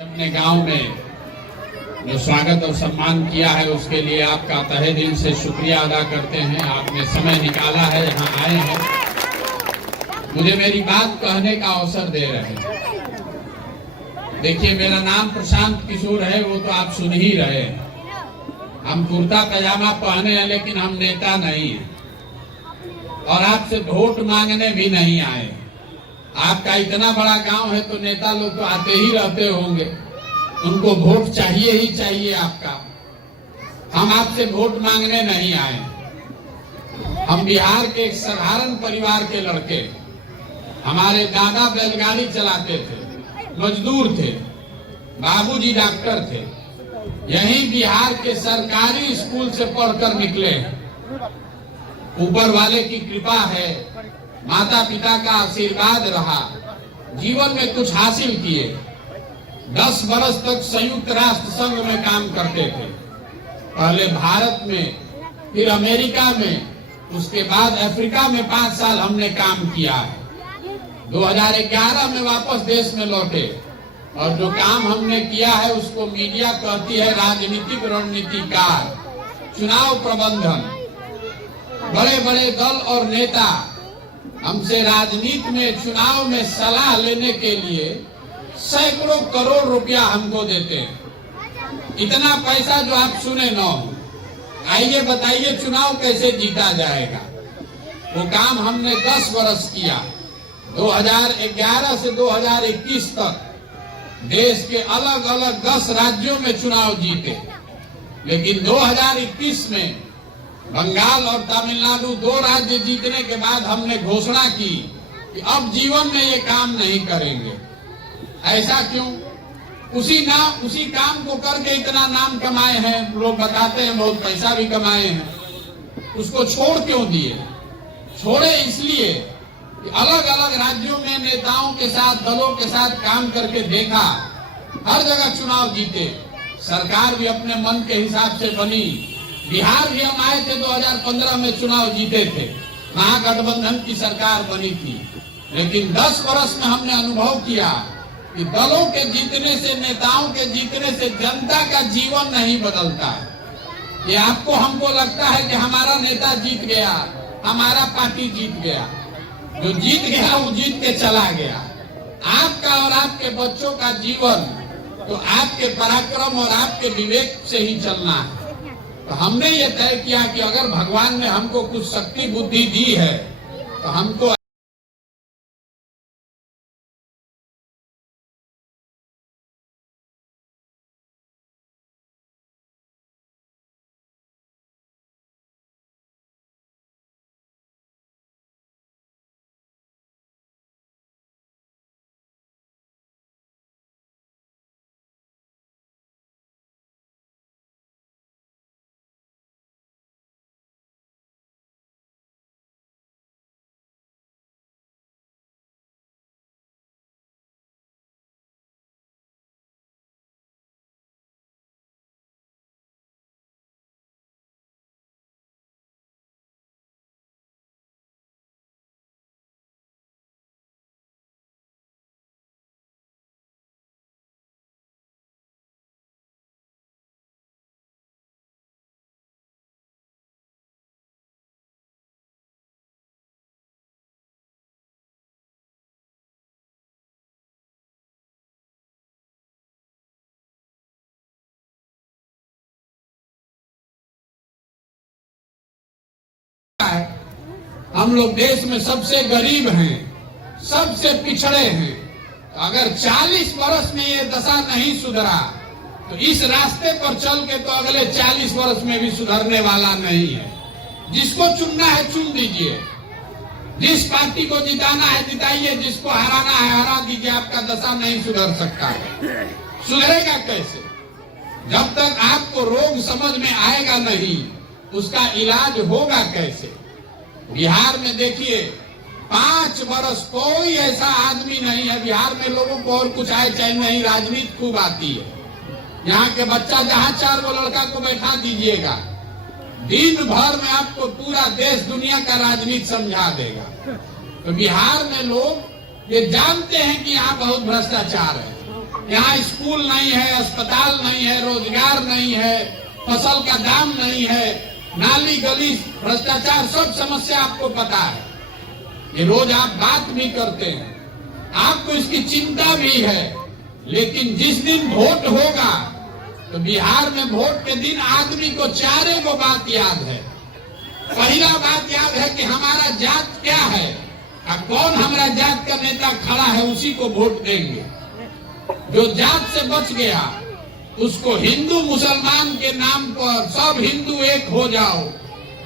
अपने गांव में जो स्वागत और सम्मान किया है उसके लिए आपका तहे दिल से शुक्रिया अदा करते हैं। आपने समय निकाला है, यहाँ आए हैं, मुझे मेरी बात कहने का अवसर दे रहे हैं। देखिए, मेरा नाम प्रशांत किशोर है, वो तो आप सुन ही रहे हैं। हम कुर्ता पैजामा पहने हैं लेकिन हम नेता नहीं हैं और आपसे वोट मांगने भी नहीं आए। आपका इतना बड़ा गांव है तो नेता लोग तो आते ही रहते होंगे, उनको वोट चाहिए ही चाहिए आपका। हम आपसे वोट मांगने नहीं आए। हम बिहार के एक साधारण परिवार के लड़के, हमारे दादा बैलगाड़ी चलाते थे, मजदूर थे, बाबूजी डॉक्टर थे, यही बिहार के सरकारी स्कूल से पढ़कर निकले। ऊपर वाले की कृपा है, माता पिता का आशीर्वाद रहा, जीवन में कुछ हासिल किए। 10 बरस तक संयुक्त राष्ट्र संघ में काम करते थे, पहले भारत में, फिर अमेरिका में, उसके बाद अफ्रीका में 5 साल हमने काम किया है। 2011 में वापस देश में लौटे और जो काम हमने किया है उसको मीडिया कहती है राजनीतिक रणनीतिकार, चुनाव प्रबंधन। बड़े बड़े दल और नेता हमसे राजनीति में, चुनाव में सलाह लेने के लिए सैकड़ों करोड़ रुपया हमको देते हैं। इतना पैसा जो आप सुने न हो। आइए बताइए चुनाव कैसे जीता जाएगा। वो काम हमने 10 बरस किया। 2011 से 2021 तक देश के अलग अलग 10 राज्यों में चुनाव जीते, लेकिन 2021 में बंगाल और तमिलनाडु 2 राज्य जीतने के बाद हमने घोषणा की कि अब जीवन में ये काम नहीं करेंगे। ऐसा क्यों? उसी काम को करके इतना नाम कमाए हैं, लोग बताते हैं बहुत पैसा भी कमाए हैं। उसको छोड़ क्यों दिए? छोड़े इसलिए कि अलग अलग राज्यों में नेताओं के साथ, दलों के साथ काम करके देखा, हर जगह चुनाव जीते, सरकार भी अपने मन के हिसाब से बनी। बिहार भी हम आए थे 2015 में, चुनाव जीते थे, महागठबंधन की सरकार बनी थी। लेकिन 10 वर्ष में हमने अनुभव किया कि दलों के जीतने से, नेताओं के जीतने से जनता का जीवन नहीं बदलता है। ये आपको हमको लगता है कि हमारा नेता जीत गया, हमारा पार्टी जीत गया। जो जीत गया वो जीत के चला गया। आपका और आपके बच्चों का जीवन तो आपके पराक्रम और आपके विवेक से ही चलना है। तो हमने ये तय किया कि अगर भगवान ने हमको कुछ शक्ति बुद्धि दी है तो हमको हम लोग देश में सबसे गरीब हैं, सबसे पिछड़े हैं। तो अगर 40 वर्ष में ये दशा नहीं सुधरा तो इस रास्ते पर चल के तो अगले 40 वर्ष में भी सुधरने वाला नहीं है। जिसको चुनना है चुन दीजिए, जिस पार्टी को जिताना है जिताइए, जिसको हराना है हरा दीजिए। आपका दशा नहीं सुधर सकता है। सुधरेगा कैसे? जब तक आपको रोग समझ में आएगा नहीं, उसका इलाज होगा कैसे? बिहार में देखिए 5 बरस कोई ऐसा आदमी नहीं है। बिहार में लोगों को और कुछ आए चाहे नहीं, राजनीति खूब आती है। यहाँ के बच्चा जहाँ 4 गो लड़का को बैठा दीजिएगा, दिन भर में आपको पूरा देश दुनिया का राजनीति समझा देगा। तो बिहार में लोग ये जानते हैं कि यहाँ बहुत भ्रष्टाचार है, यहाँ स्कूल नहीं है, अस्पताल नहीं है, रोजगार नहीं है, फसल का दाम नहीं है, नाली गली भ्रष्टाचार, सब समस्या आपको पता है। ये रोज आप बात भी करते हैं, आपको इसकी चिंता भी है। लेकिन जिस दिन वोट होगा तो बिहार में वोट के दिन आदमी को चारे को बात याद है। पहला बात याद है कि हमारा जात क्या है और कौन हमारा जात का नेता खड़ा है, उसी को वोट देंगे। जो जात से बच गया उसको हिंदू मुसलमान के नाम पर सब हिंदू एक हो जाओ,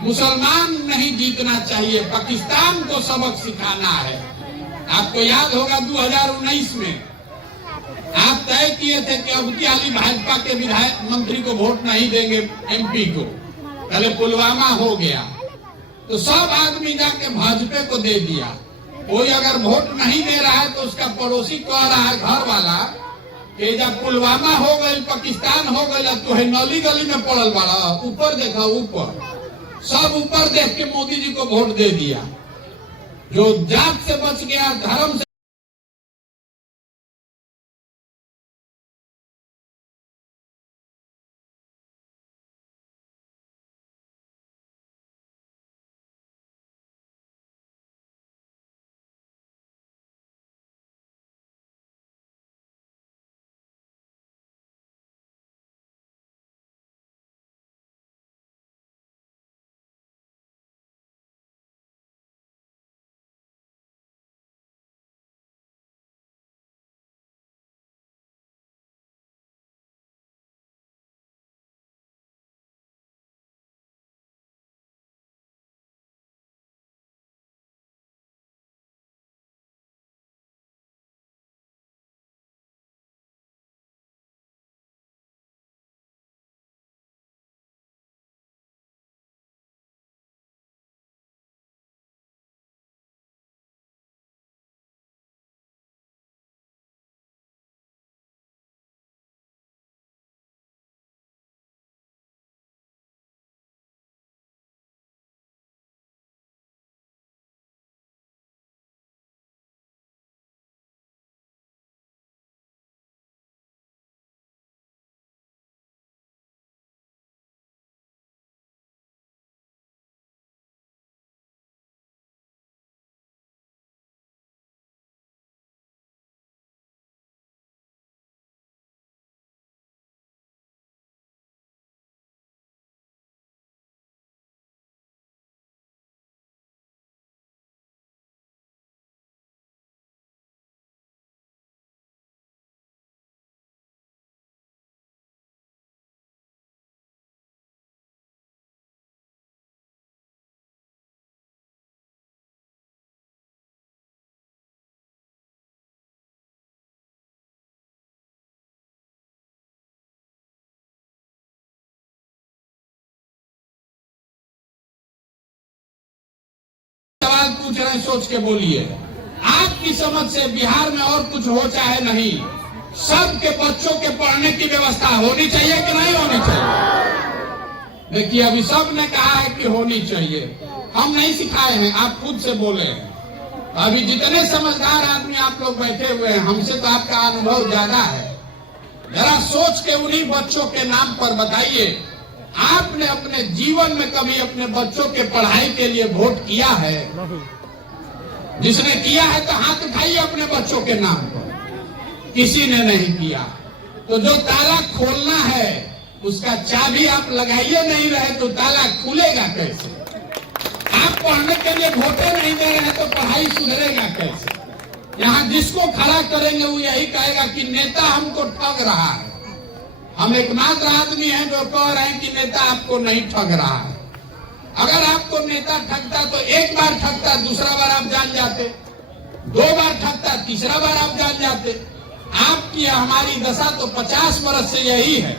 मुसलमान नहीं जीतना चाहिए, पाकिस्तान को सबक सिखाना है। आपको याद होगा 2019 में आप तय किए थे कि अब की हाली भाजपा के विधायक मंत्री को वोट नहीं देंगे, एमपी को। पहले पुलवामा हो गया तो सब आदमी जाके भाजपा को दे दिया। कोई अगर वोट नहीं दे रहा है तो उसका पड़ोसी कह रहा है, घर वाला, कि जब पुलवामा हो गई, पाकिस्तान हो गई, तो है नली गली में पड़ल बड़ा, ऊपर देखा, ऊपर सब ऊपर देख के मोदी जी को वोट दे दिया। जो जात से बच गया, धर्म से सवाल पूछ रहे हैं, सोच के बोलिए। आपकी समझ से बिहार में और कुछ हो चाहे नहीं, सबके बच्चों के पढ़ने की व्यवस्था होनी चाहिए कि नहीं होनी चाहिए? देखिए, अभी सब ने कहा है कि होनी चाहिए। हम नहीं सिखाए हैं, आप खुद से बोले हैं। अभी जितने समझदार आदमी आप लोग बैठे हुए हैं, हमसे तो आपका अनुभव ज्यादा है। जरा सोच के उन्हीं बच्चों के नाम पर बताइए, आपने अपने जीवन में कभी अपने बच्चों के पढ़ाई के लिए वोट किया है? जिसने किया है तो हाथ उठाइए अपने बच्चों के नाम पर। किसी ने नहीं किया। तो जो ताला खोलना है उसका चाबी आप लगाइए नहीं रहे तो ताला खुलेगा कैसे? आप पढ़ने के लिए वोटे नहीं दे रहे हैं तो पढ़ाई सुधरेगा कैसे? यहाँ जिसको खड़ा करेंगे वो यही कहेगा कि नेता हमको ठग रहा है। हम एकमात्र आदमी हैं जो कह रहे हैं कि नेता आपको नहीं ठग रहा है। अगर आपको नेता ठगता तो एक बार ठगता, दूसरा बार आप जान जाते, 2 बार ठगता, तीसरा बार आप जान जाते। आपकी हमारी दशा तो 50 वर्ष से यही है।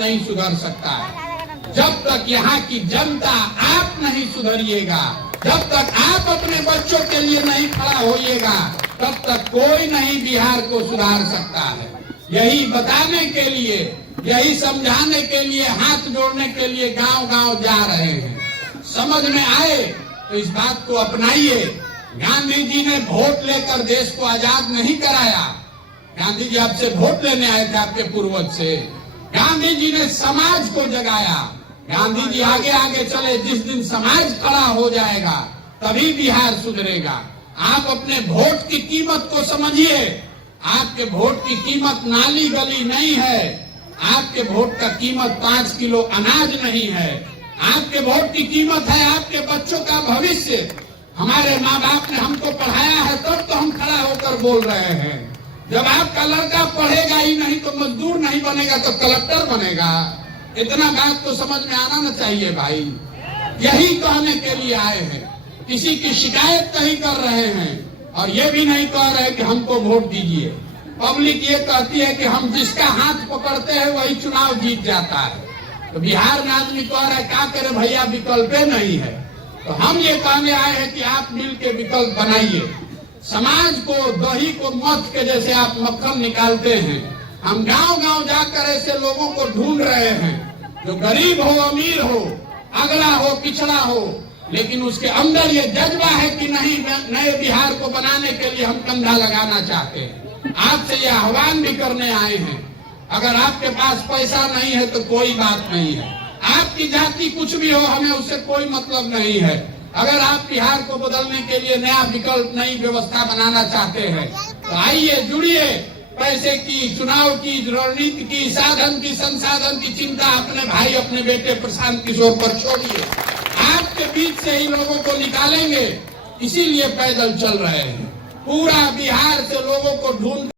नहीं सुधर सकता है। जब तक यहाँ की जनता आप नहीं सुधरिएगा, जब तक आप अपने बच्चों के लिए नहीं खड़ा होइएगा, तब तक कोई नहीं बिहार को सुधार सकता है। यही बताने के लिए, यही समझाने के लिए, हाथ जोड़ने के लिए गांव गांव जा रहे हैं। समझ में आए तो इस बात को अपनाइए। गांधी जी ने वोट लेकर देश को आजाद नहीं कराया। गांधी जी आपसे वोट लेने आए थे, आपके पूर्वज से। गांधी जी ने समाज को जगाया। गांधी जी आगे आगे चले। जिस दिन समाज खड़ा हो जाएगा तभी बिहार सुधरेगा। आप अपने वोट की कीमत को समझिए। आपके वोट की कीमत नाली गली नहीं है। आपके वोट का कीमत 5 किलो अनाज नहीं है। आपके वोट की कीमत है आपके बच्चों का भविष्य। हमारे माँ बाप ने हमको पढ़ाया है, तब तो हम खड़ा होकर बोल रहे हैं। जब आपका लड़का पढ़ेगा ही नहीं तो मजदूर नहीं बनेगा तो कलेक्टर बनेगा। इतना बात तो समझ में आना न चाहिए भाई। यही कहने के लिए आए हैं। किसी की शिकायत नहीं कर रहे हैं और ये भी नहीं कह रहे कि हमको वोट दीजिए। पब्लिक ये कहती है कि हम जिसका हाथ पकड़ते हैं वही चुनाव जीत जाता है। तो बिहार में आदमी कह रहा है क्या करे भैया, विकल्प नहीं है। तो हम ये कहने आए हैं कि आप मिल के विकल्प बनाइए। समाज को, दही को मथ के जैसे आप मक्खन निकालते हैं, हम गांव गांव जाकर ऐसे लोगों को ढूंढ रहे हैं जो गरीब हो, अमीर हो, अगड़ा हो, पिछड़ा हो, लेकिन उसके अंदर ये जज्बा है कि नहीं, नए बिहार को बनाने के लिए हम कंधा लगाना चाहते हैं। आपसे ये आह्वान भी करने आए हैं। अगर आपके पास पैसा नहीं है तो कोई बात नहीं है। आपकी जाति कुछ भी हो, हमें उससे कोई मतलब नहीं है। अगर आप बिहार को बदलने के लिए नया विकल्प, नई व्यवस्था बनाना चाहते हैं तो आइए, जुड़िए। पैसे की, चुनाव की, रणनीति की, साधन की, संसाधन की चिंता अपने भाई, अपने बेटे प्रशांत किशोर पर छोड़िए। आपके बीच से ही लोगों को निकालेंगे। इसीलिए पैदल चल रहे हैं। पूरा बिहार से लोगों को ढूंढ